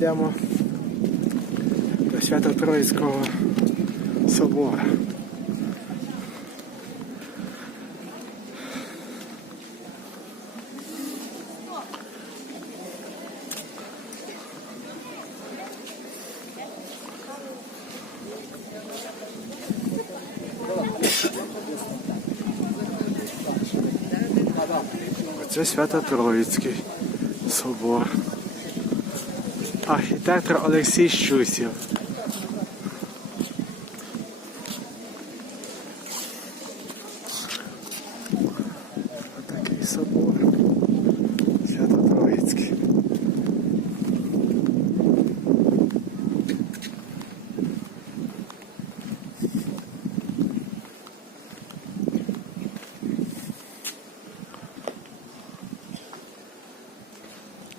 йдемо до Свято-Троїцького собору. Це Свято-Троїцький собор архітектор Олексій Щусів. Такий собор.